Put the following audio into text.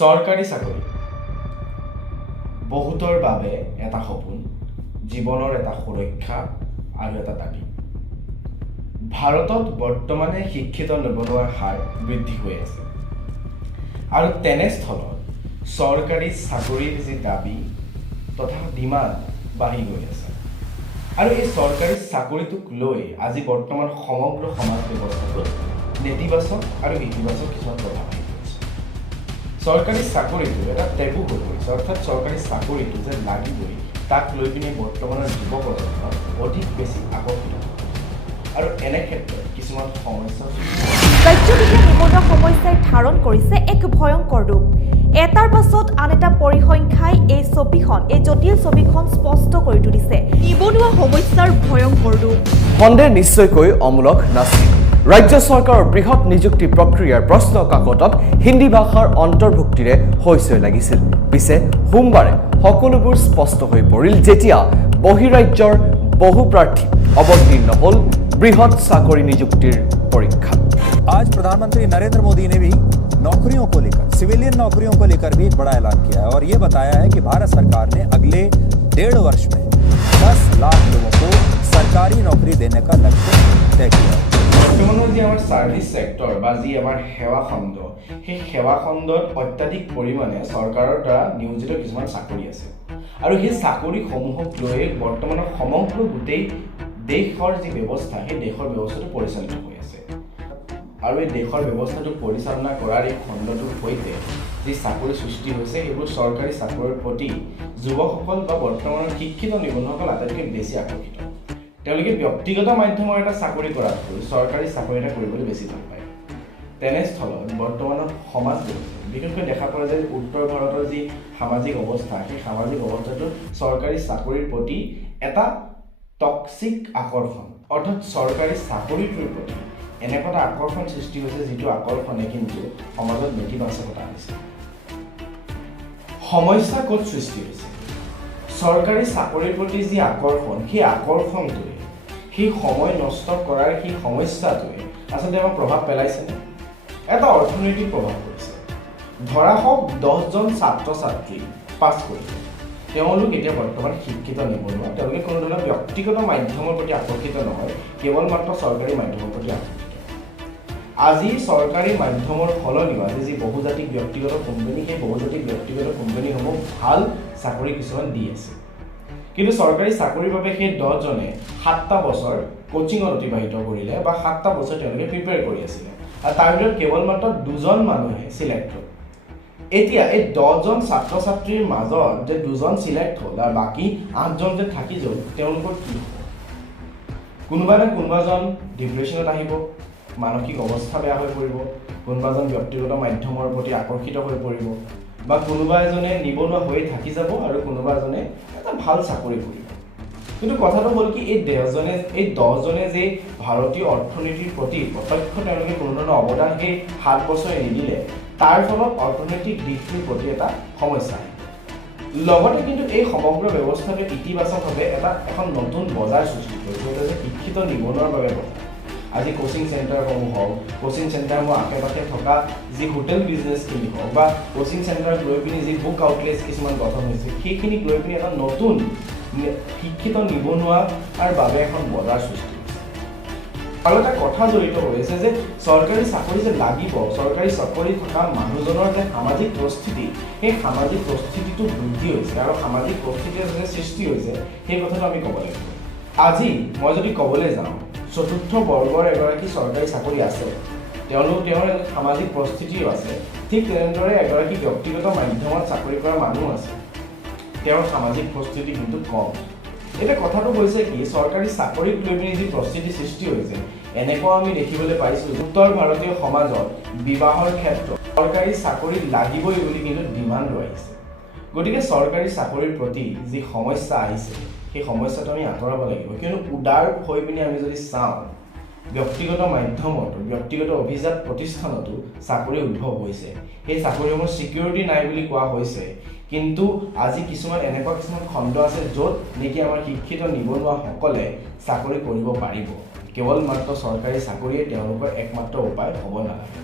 চৰকাৰী চাকৰি বহুতৰ বাবে এটা সপোন, জীৱনৰ এটা সুৰক্ষা আৰু এটা দাবী। ভাৰতত বৰ্তমানে শিক্ষিত নিবনুৱাৰ হাৰ বৃদ্ধি হৈ আছে আৰু তেনেস্থলত চৰকাৰী চাকৰিৰ যি দাবী তথা ডিমাণ্ড বাঢ়ি গৈ আছে আৰু এই চৰকাৰী চাকৰিটোক লৈ আজি বৰ্তমান সমগ্ৰ সমাজ ব্যৱস্থাটোত নেতিবাচক আৰু ইতিবাচক কিছুমান প্ৰভাৱ আহি পৰিছে। চৰকাৰী চাকৰিটো এটা টেবু হৈ পৰিছে, অৰ্থাৎ চৰকাৰী চাকৰিটো যে লাগিবই তাক লৈ পিনে বৰ্তমানৰ যুৱ প্ৰজন্ম অধিক বেছি আকৰ্ষিত আৰু এনে ক্ষেত্ৰত কিছুমান সমস্যা ৰাজ্যবিধে নিবনুৱা সমস্যাই ধাৰণ কৰিছে এক ভয়ংকৰ ৰূপ। এটাৰ পাছত আন এটা পৰিসংখ্যাই এই জটিল ছবিখন স্পষ্ট কৰি তুলিছে। নিবনুৱা সমস্যাৰ ভয়ংকৰ ৰূপ সন্দেহ নিশ্চয়কৈ অমূলক নাছিল। ৰাজ্য চৰকাৰৰ বৃহৎ নিযুক্তি প্ৰক্ৰিয়াৰ প্ৰশ্ন কাকতত হিন্দী ভাষাৰ অন্তৰ্ভুক্তিৰে হৈচৈ লাগিছিল। পিছে সোমবাৰে সকলোবোৰ স্পষ্ট হৈ পৰিল যেতিয়া বহিৰাজ্যৰ বহু প্ৰাৰ্থী অৱতীৰ্ণ হ'ল বৃহৎ চাকৰি নিযুক্তিৰ পৰীক্ষা। आज प्रधानमंत्री नरेंद्र मोदी ने भी नौकरियों को लेकर, सिविलियन नौकरियों को लेकर भी एक बड़ा ऐलान किया है और ये बताया है कि भारत सरकार ने अगले 1.5 वर्ष में 10 लाख लोगों को सरकारी नौकरी देने का लक्ष्य तय किया है। বৰ্তমানৰ যি আমাৰ ছাৰ্ভিচ ছেক্টৰ বা যি আমাৰ সেৱা খণ্ড, সেই সেৱা খণ্ডত অত্যাধিক পৰিমাণে চৰকাৰৰ দ্বাৰা নিয়োজিত কিছুমান চাকৰি আছে আৰু সেই চাকৰিসমূহক লৈ বৰ্তমানৰ সমগ্ৰ গোটেই দেশৰ যি ব্যৱস্থা, সেই দেশৰ ব্যৱস্থাটো পৰিচালিত হৈ আছে আৰু এই দেশৰ ব্যৱস্থাটো পৰিচালনা কৰাৰ এই খণ্ডটোৰ সৈতে যি চাকৰি সৃষ্টি হৈছে সেইবোৰ চৰকাৰী চাকৰিৰ প্ৰতি যুৱকসকল বা বৰ্তমানৰ শিক্ষিত নিবনুৱাসকল আটাইতকৈ বেছি আকৰ্ষিত। তেওঁলোকে ব্যক্তিগত মাধ্যমৰ এটা চাকৰি কৰাতকৈ চৰকাৰী চাকৰি এটা কৰিবলৈ বেছি ভাল পায়। তেনেস্থলত বৰ্তমানৰ সমাজ ব্যৱস্থা বিশেষকৈ দেখা পোৱা যায় উত্তৰ ভাৰতৰ যি সামাজিক অৱস্থা, সেই সামাজিক অৱস্থাটোত চৰকাৰী চাকৰিৰ প্ৰতি এটা টক্সিক আকৰ্ষণ, অৰ্থাৎ চৰকাৰী চাকৰিটোৰ প্ৰতি এনেকুৱা এটা আকৰ্ষণ সৃষ্টি হৈছে যিটো আকৰ্ষণে কিন্তু সমাজত নেতিবাচকতা আনিছে। সমস্যা ক'ত সৃষ্টি হৈছে? চৰকাৰী চাকৰিৰ প্ৰতি যি আকৰ্ষণ, সেই আকৰ্ষণটোৱে সেই সময় নষ্ট কৰাৰ সেই সমস্যাটোৱে আচলতে আমাক প্ৰভাৱ পেলাইছেনে? এটা অৰ্থনৈতিক প্ৰভাৱ পৰিছে। ধৰা হওক 10জন ছাত্ৰ ছাত্ৰী পাছ কৰিছে, তেওঁলোক এতিয়া বৰ্তমান শিক্ষিত নিবনুৱা, তেওঁলোকে কোনো ধৰণৰ ব্যক্তিগত মাধ্যমৰ প্ৰতি আকৰ্ষিত নহয়, কেৱল মাত্ৰ চৰকাৰী মাধ্যমৰ প্ৰতি আকৰ্ষিত। আজি চৰকাৰী মাধ্যমৰ সলনিও আজি যি বহুজাতিক ব্যক্তিগত কোম্পানী, সেই বহুজাতিক ব্যক্তিগত কোম্পানীসমূহ ভাল চাকৰি কিছুমান দি আছে, কিন্তু চৰকাৰী চাকৰিৰ বাবে সেই 10জনে 7টা বছৰ কোচিঙত অতিবাহিত কৰিলে বা 7টা বছৰ তেওঁলোকে প্ৰিপেয়াৰ কৰি আছিলে আৰু তাৰ ভিতৰত কেৱল মাত্ৰ 2জন মানুহে চিলেক্ট হ'ল। এতিয়া এই 10জন ছাত্ৰ ছাত্ৰীৰ মাজত যে 2জন চিলেক্ট হ'ল আৰু বাকী 8জন যে থাকি গ'ল, তেওঁলোকৰ কি হ'ব? কোনোবাজন ডিপ্ৰেশ্যনত আহিব, মানসিক অৱস্থা বেয়া হৈ পৰিব, কোনোবাজন ব্যক্তিগত মাধ্যমৰ প্ৰতি আকৰ্ষিত হৈ পৰিব বা কোনোবা এজনে নিবনুৱা হৈ থাকি যাব আৰু কোনোবা এজনে এটা ভাল চাকৰি কৰিব। কিন্তু কথাটো হ'ল কি, এই 10জনে যে ভাৰতীয় অৰ্থনীতিৰ প্ৰতি প্ৰত্যক্ষ তেওঁলোকে কোনো ধৰণৰ অৱদান সেই 7 বছৰে নিদিলে, তাৰ ফলত অৰ্থনৈতিক দিশটোৰ প্ৰতি এটা সমস্যা আহিব। লগতে কিন্তু এই সমগ্ৰ ব্যৱস্থাটোৱে ইতিবাচকভাৱে এখন নতুন বজাৰ সৃষ্টি কৰিছে, যে শিক্ষিত নিবনুৱাৰ বাবে বজাৰ। আজি কোচিং চেণ্টাৰসমূহ হওক, কোচিং চেণ্টাৰসমূহ আশে পাশে থকা যি হোটেল বিজনেছখিনি হওক বা কোচিং চেণ্টাৰত লৈ পিনি যি বুক আউটলেটছ কিছুমান গঠন হৈছে, সেইখিনিক লৈ পিনি এটা নতুন শিক্ষিত নিবনুৱাৰ বাবে এখন বজাৰ সৃষ্টি হৈছে। আৰু এটা কথা জড়িত হৈ আছে যে চৰকাৰী চাকৰি যে লাগিব, চৰকাৰী চাকৰি থকা মানুহজনৰ যে সামাজিক পৰিস্থিতি, সেই সামাজিক পৰিস্থিতিটো বৃদ্ধি হৈছে আৰু সামাজিক পৰিস্থিতিৰ যে সৃষ্টি হৈছে, সেই কথাটো আমি ক'ব লাগিব। আজি মই যদি ক'বলৈ যাওঁ, 4ৰ্থ বৰ্গৰ এগৰাকী চৰকাৰী চাকৰি আছে, তেওঁৰ সামাজিক পৰিস্থিতিও আছে, ঠিক তেনেদৰে এগৰাকী ব্যক্তিগত মাধ্যমত চাকৰি কৰা মানুহ আছে, তেওঁৰ সামাজিক পৰিস্থিতি কিন্তু কম। এতিয়া কথাটো হৈছে কি, চৰকাৰী চাকৰিক লৈ পিনি যি পৰিস্থিতি সৃষ্টি হৈছে, এনেকুৱা আমি দেখিবলৈ পাইছোঁ উত্তৰ ভাৰতীয় সমাজত বিবাহৰ ক্ষেত্ৰত চৰকাৰী চাকৰি লাগিবই বুলি কিন্তু ডিমাণ্ড আহিছে। গতিকে চৰকাৰী চাকৰিৰ প্ৰতি যি সমস্যা আহিছে, সেই সমস্যাটো আমি আঁতৰাব লাগিব। কিয়নো উদাৰ হৈ পিনি আমি যদি চাওঁ, ব্যক্তিগত মাধ্যমতো, ব্যক্তিগত অভিজাত প্ৰতিষ্ঠানতো চাকৰি উদ্ভৱ হৈছে। সেই চাকৰিসমূহ ছিকিউৰিটি নাই বুলি কোৱা হৈছে, কিন্তু আজি এনেকুৱা কিছুমান খণ্ড আছে য'ত নেকি আমাৰ শিক্ষিত নিবনুৱাসকলে চাকৰি কৰিব পাৰিব। কেৱল মাত্ৰ চৰকাৰী চাকৰিয়ে তেওঁলোকৰ একমাত্ৰ উপায় হ'ব নালাগে।